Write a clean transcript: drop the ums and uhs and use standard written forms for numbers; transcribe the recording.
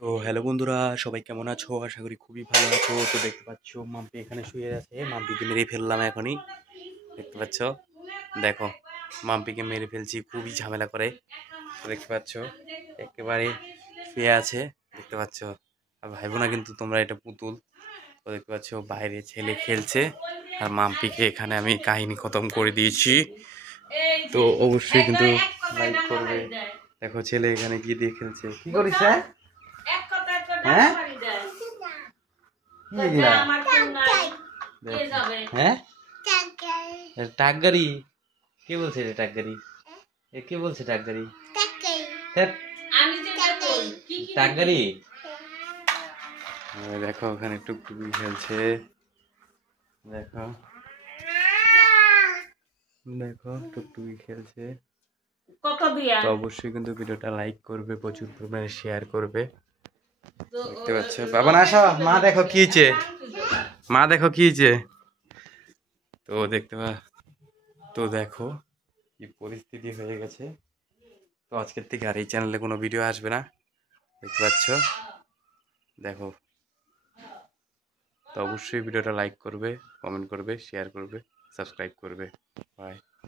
তো হ্যালো বন্ধুরা, সবাই কেমন আছো? আশা করি খুবই ভালো আছো। তো দেখতে পাচ্ছ মাম্পি এখানে শুয়ে আছে। মাম্পিকে মেরে ফেললাম এখনই। দেখতে পাচ্ছ, দেখো মাম্পিকে মেরে ফেলছি, খুবই ঝামেলা করে। তো দেখতে পাচ্ছ একেবারে শুয়ে আছে। দেখতে পাচ্ছ, আর ভাইবো না কিন্তু তোমরা, এটা পুতুল। তো দেখতে পাচ্ছ বাইরে ছেলে খেলছে, আর মাম্পিকে এখানে আমি কাহিনী খতম করে দিয়েছি। তো অবশ্যই কিন্তু লাইক করবে। দেখো ছেলে এখানে গিয়ে দিয়ে খেলছে। কি করিস হ্যাঁ? হ্যাঁ কি এগুলা? হ্যাঁ টাক গাড়ি? কে বলছে এটা টাক গাড়ি? কে বলছে টাক গাড়ি? টাক গাড়ি? দেখো ওখানে টুকটুকি খেলছে। দেখো দেখো টুকটুকি খেলছে। তো অবশ্যই কিন্তু ভিডিওটা লাইক করবে, প্রচুর পরিমাণে শেয়ার করবে। দেখতে পাচ্ছ বাবা, না আসো, মা দেখো কি হয়েছে, মা দেখো কি হয়েছে। তো দেখতে তো দেখো কি পরিস্থিতি হয়ে গেছে। তো আজকের থেকে আর এই চ্যানেলে কোনো ভিডিও আসবে না। দেখতে পাচ্ছ, দেখো। তো অবশ্যই ভিডিওটা লাইক করবে, কমেন্ট করবে, শেয়ার করবে, সাবস্ক্রাইব করবে। বাই।